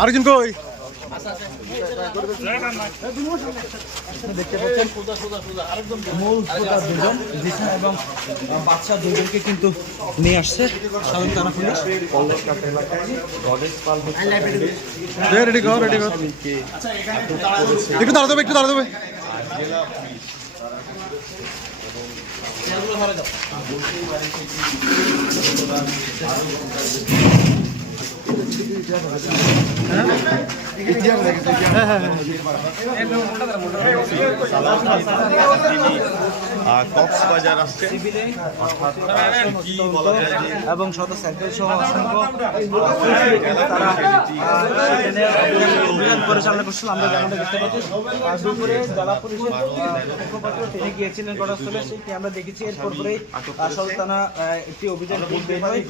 আরেকজন কই দেখতে পাচ্ছেন মূল দুজন জিসা এবং বাচ্চা দুজনকে কিন্তু নিয়ে আসছে সাধারণ থানা পুলিশ। রেডি কর একটু দাঁড়াতে হবে কক্সবাজার আসছে এবং শত সাইকেল সহ অসংখ্য তারা অভিযান পরিচালনা করছিল। আমরা যেমনটা দেখতে পাচ্ছি দুপুরে জেলা পুলিশের মুখপাত্র তিনি গিয়েছিলেন ঘটনাস্থলে, সেটি আমরা দেখেছি। এরপর পরেই সদর থানা একটি অভিযান বের হয়।